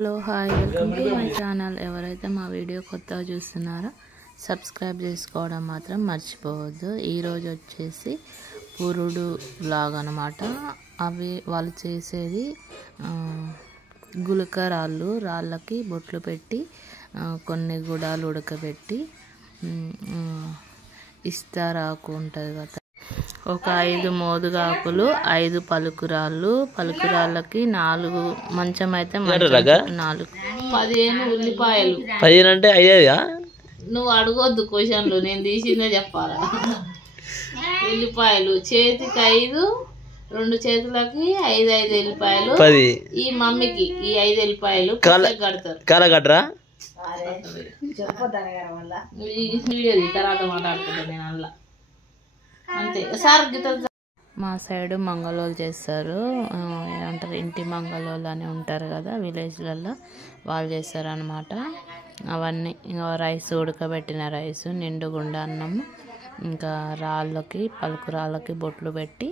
Hello hi welcome to my channel. ఎవరైతే మా video కొత్తగా చూస్తున్నారో సబ్స్క్రైబ్ చేసుకోవడం మాత్రం మర్చిపోవద్దు. ఈరోజు వచ్చేసి పురుడు బ్లాగ్ అనమాట. అవి వాళ్ళు చేసేది గులక రాళ్ళకి బొట్లు పెట్టి కొన్ని గుడాలు ఉడకబెట్టి ఇస్తారాకు ఉంటుంది కదా, ఒక 5 మోదుగాకులు, 5 పలుకురాళ్ళకి 4 మంచం అయితే 4 15 ఉల్లిపాయలు. 15 అంటే అయ్యేదా? నువ్వు అడగొద్దు క్వశ్చన్లు, నేను తీసిందే చెప్పాలా. ఉల్లిపాయలు చేతికి 5, 2 చేతులకి 5 ఎల్లిపాయలు. ఈ మమ్మీకి ఈ 5 ఎల్లిపాయలు కడతారు. కాల కట్టరా? వీడియో తర్వాత మాట్లాడుకుంటా నేను అలా అంతే. సార్ మా సైడ్ మంగళోళ్ళు చేస్తారు, ఏమంటారు ఇంటి మంగళోళ్ళు అని ఉంటారు కదా విలేజ్లలో, వాళ్ళు చేస్తారనమాట. అవన్నీ రైస్, ఉడకబెట్టిన రైస్, నిండుగుండ అన్నం, ఇంకా పలుకురాళ్ళకి బొట్లు పెట్టి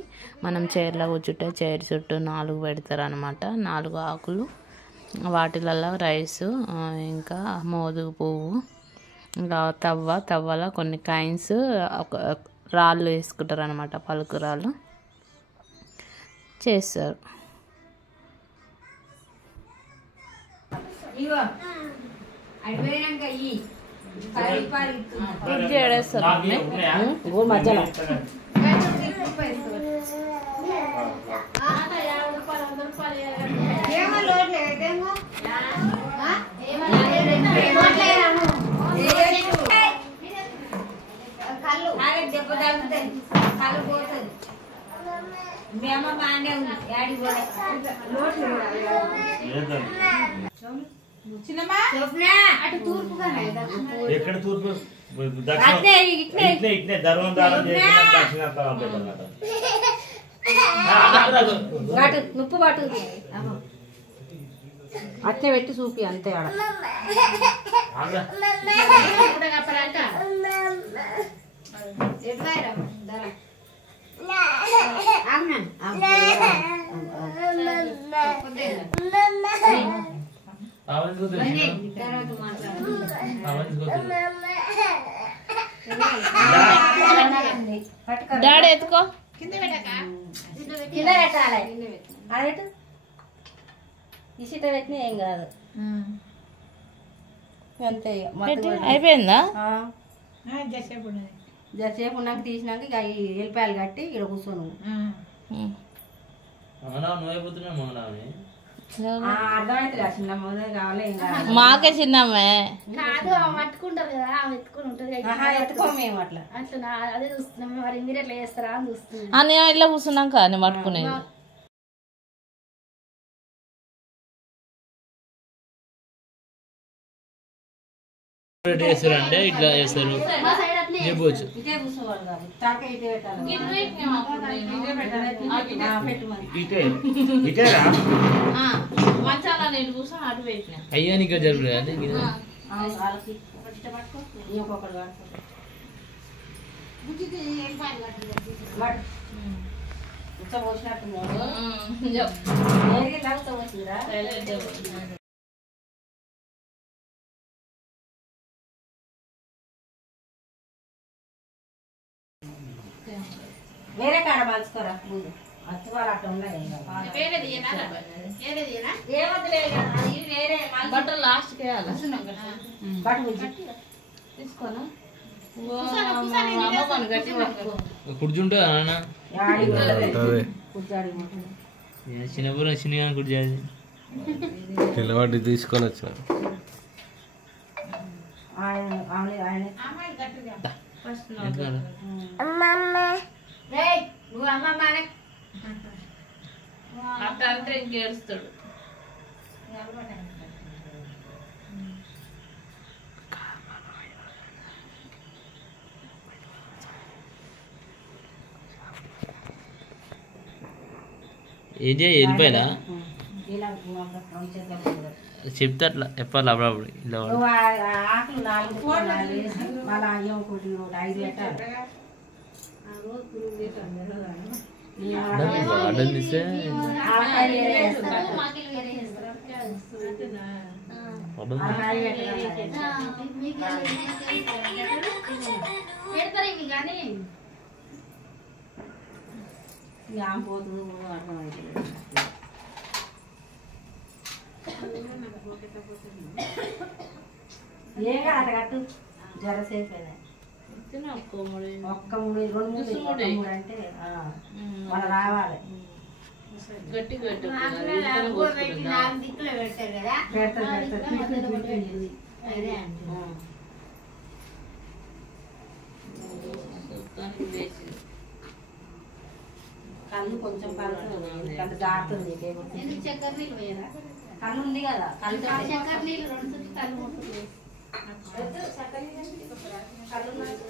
మనం చైర్లో కూర్చుంటే చైర్ చుట్టూ 4 పెడతారు అనమాట. 4 ఆకులు, వాటిలలో రైసు, ఇంకా మోదుగు పువ్వు, ఇంకా తవ్వలో కొన్ని కాయిన్స్, రాళ్ళు వేసుకుంటారు అనమాట, పలుకురాళ్ళు చేస్తారు. ఎక్కడ తూర్పు? నుప్పు పట్టు అట్లే పెట్టి చూపి అంతే. డాడీ ఎత్తుకో, కింద పెట్టాలి. అదెట్టు ఇసిట పెట్టినా ఏం కాదు, అంతే. అయిపోయిందా? జరసేపు ఉన్నాక తీసినాక ఇక ఈ ఎల్లిపాయలు కట్టి ఇక్కడ కూర్చోను. అర్థమైతే చిన్న కావాలి, ఏం కావాలి. మాకే చిన్నమ్మే పట్టుకుంటారు కదా, ఎత్తుకొని ఉంటుంది. ఎత్తుకోమేము అట్లా అట్లా అదే చూస్తున్నాం. మరి మీరు ఎట్లా చేస్తారా అని చూస్తున్నాం. అని ఇట్లా కూర్చున్నాక అని పట్టుకునేది. అంటే ఇట్లా చేస్తారు. చెప్పవచ్చు ఇటే కూర్చోవాలి కాదు, తాకే ఇటే పెట్టాలి. మంచాల నేను కూర్చొని అటు పెట్టినా. అయ్యా నీకు జరుగుతుంది అంటే వాళ్ళకి పట్టుకో, ఇంకొకటి పోసినట్టు వచ్చిందిరా. వేరే కాడ మలుచుకోరా ముందు, అచ్చువారు అట్లా ఉన్నాయి. బట్టలు లాస్ట్ వేయాలి. తీసుకోనా కుర్చుంటుందా నాన్న? చిన్నప్పుడు చిన్నగా కుర్చాది తెల్లవాడి తీసుకొని వచ్చిన అట్లా అంటే ఇంకేడుస్తాడు. ఏది వెళ్ళిపోయాలా? చెప్తే అట్లా చెప్పాలి అప్పుడప్పుడు. ఇలా ఆకులు 4 మళ్ళీ ఒకటి 5 పెట్టాలి. వాడని తీస్తే పెడతారు ఇవి కానీ పోతుంది ఏగా అట్ట కట్టు జరసేపు ఒక్క మూడు 2 అంటే మన రావాలి గట్టి గట్టి దిక్కులో పెడతారు కదా అదే అండి కళ్ళు కొంచెం కళ్ళు జారుతుంది ఎందుకు చక్కెర నీళ్ళు వేయరా కళ్ళు ఉంది కదా కళ్ళు చక్కెర నీళ్ళు 2 చుట్టూ కళ్ళు ముట్టుకు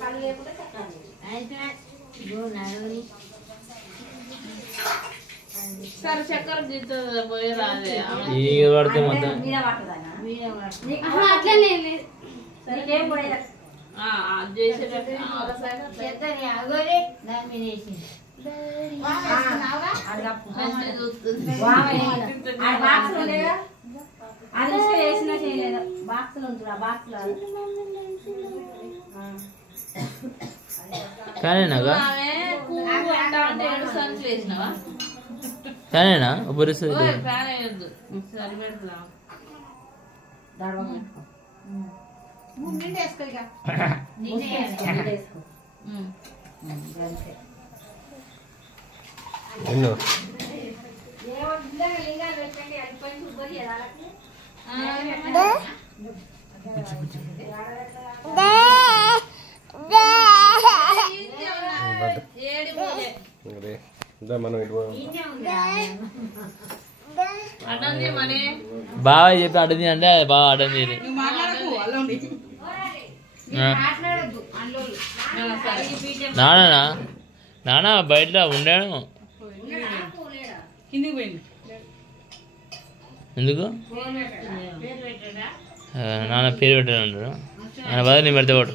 కళ్ళు లేకుండా చక్కగా అయితే నడుని సరే చక్కెర గీత పోయి రాదే ఈ పడితే మొత్తం మీద పట్టదానా అట్లనే లేదు నీకేం పోయా చేసేటట్టు చక్కెర అగోరే దాని మీద వేసి అది వేసినా చేయలేదు బాక్సులు ఉంటుంది ఆ బాక్స్ లో కానేనాగా పువ్వు అంటా అంటే 7 సార్లు వేసినావా కానేనా ఉపరిస్తుంది ఫ్యాన్ వేయద్దు సరిపెడతా నిండి వేసుకో ఇక ఎన్నో లింగాలు పెట్టండి అడిపోయి శుభ్రం చేయాలి మనం ఇటు అడ్డంది మనీ బాగా చెప్పి అడ్డది అంటే బాగా అడ్డది నానా నానా బయట ఉండాను ఎందుకు నాన్న పేరు పెట్టాను అంటారు ఆయన బదులు నేను పెడితే వాడు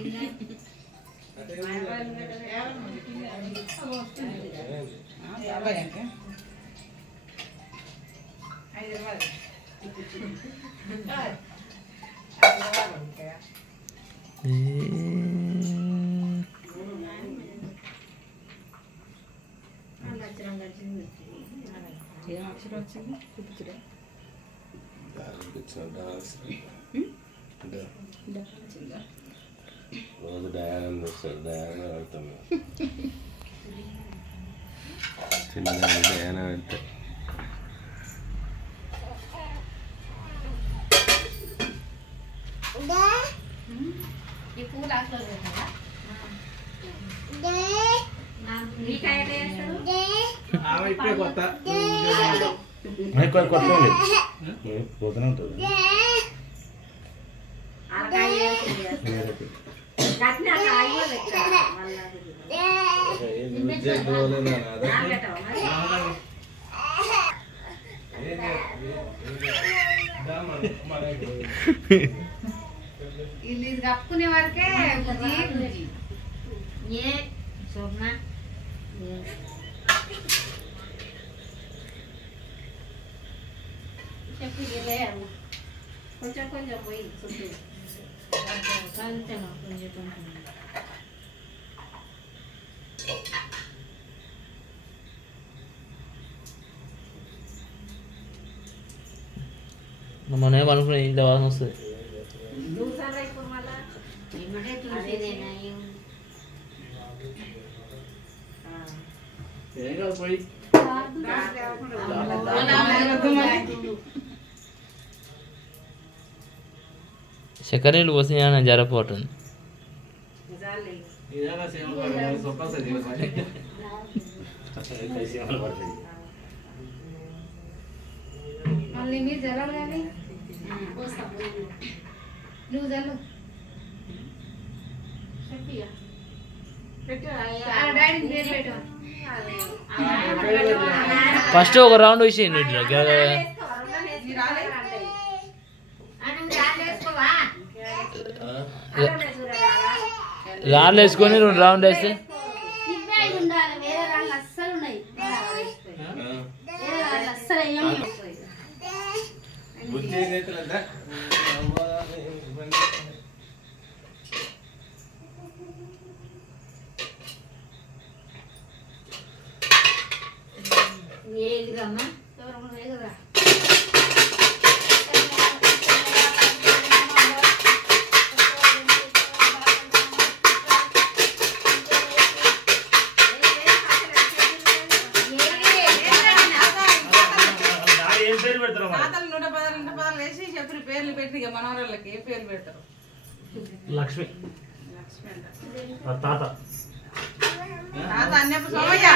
రోజు డయానం వస్తాడు డయానం వెళ్తాం చిన్నగా డయానం వెళ్తే ఈ పూలు ఆకులో పెట్టారా ఇప్పుడే కొత్త పోతూనే ఉంటుంది ఇది కప్పుకునే వరకే ఏ శోభన చెప్పు అమ్మ కొంచెం కొంచెం పోయి చుట్టూ కొంచెం కొంచెం మన ఏమనుకున్నా ఇంత వాసన వస్తుంది చక్కెర నీళ్ళు పోసి జరపోతుంది మళ్ళీ మీరు జరలు కానీ నువ్వు జల్లు డాడీ పేరు పెట్టు ఫస్ట్ ఒక రౌండ్ వేసి రాళ్ళు వేసుకొని 2 రౌండ్ వేస్తే ఇవే ఉండాలి వేరే రాళ్ళు అస్సలు ఉన్నాయి వేరే రాళ్ళు అస్సలు వేయము బుద్ధి చెప్పిన పేర్లు పెట్టి ఇక మనవరాళ్ళకి ఏ పేర్లు పెడతారు? లక్ష్మి లక్ష్మి అంట. తాత తాత అన్నప్పుడు సోమయ్య.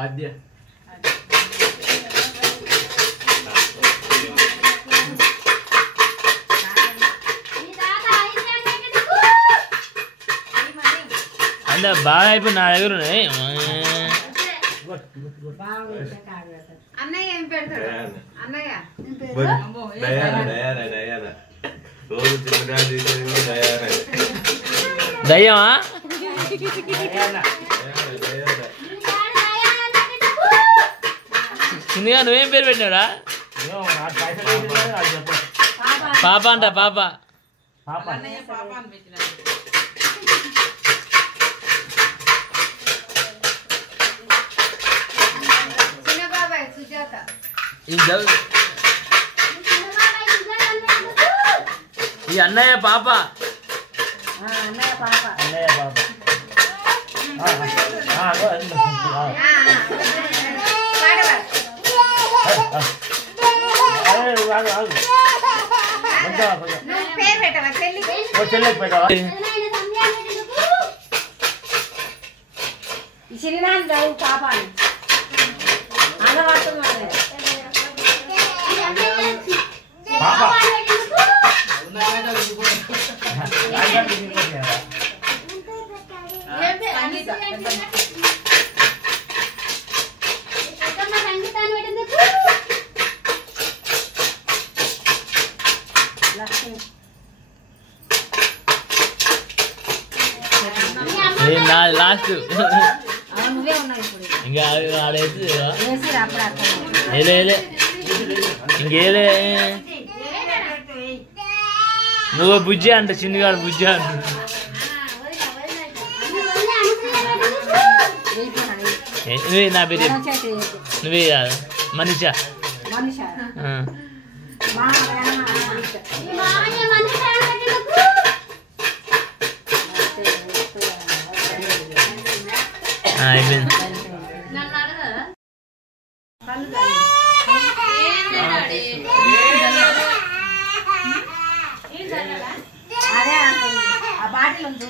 ఆద్య అంటే బాగా అయిపోయి నా దగ్గర ఉన్నాయి. అన్నయ్య ఏం పెడతాడు? అన్నయ్య డయానా రోజు చిన్నగా తీసేది డయానా. దయ్యమా? చిన్నగా నువ్వేం పేరు పెట్టినావురా? పాప అంట పాప. అన్నయ్య పాప అని పెట్టినాడు. చిన్న బాబాయ్ సుజాత. ఈ అన్నయ్య పాప. అన్నయ్య పాప. అన్నయ్య పాప. నువ్వు పేరు పెట్టవా చెల్లికి? చెల్లెకి పెట్టావా? ఈ చిరునాలు చదువు పాప అని అన్నవాడుతున్నాడు. పాప నాది లాస్ట్. నువ్వే ఉన్నావు ఇప్పుడు. ఇంకా ఆడేసి వేసి అప్పుడు అర్థం ఏలే ఇంకేలే. నువ్వు బుజ్జి అంట, చిన్నగాడు బుజ్జి అంట. నువ్వే నా పేరు నువ్వే కాదు మనిషా. మనిషి అయిపోయింది. అదే ఆ బాటిల్ ఉంది.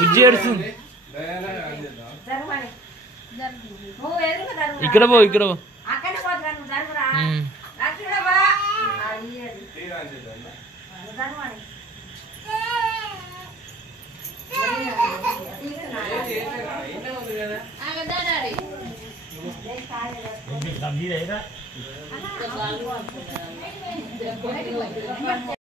బుజ్జి ఏడుస్తుంది. ఇక్కడ పో ఇక్కడ పో. అక్కడ పోతున్నా నువ్వు జరుగురా. మీరైనా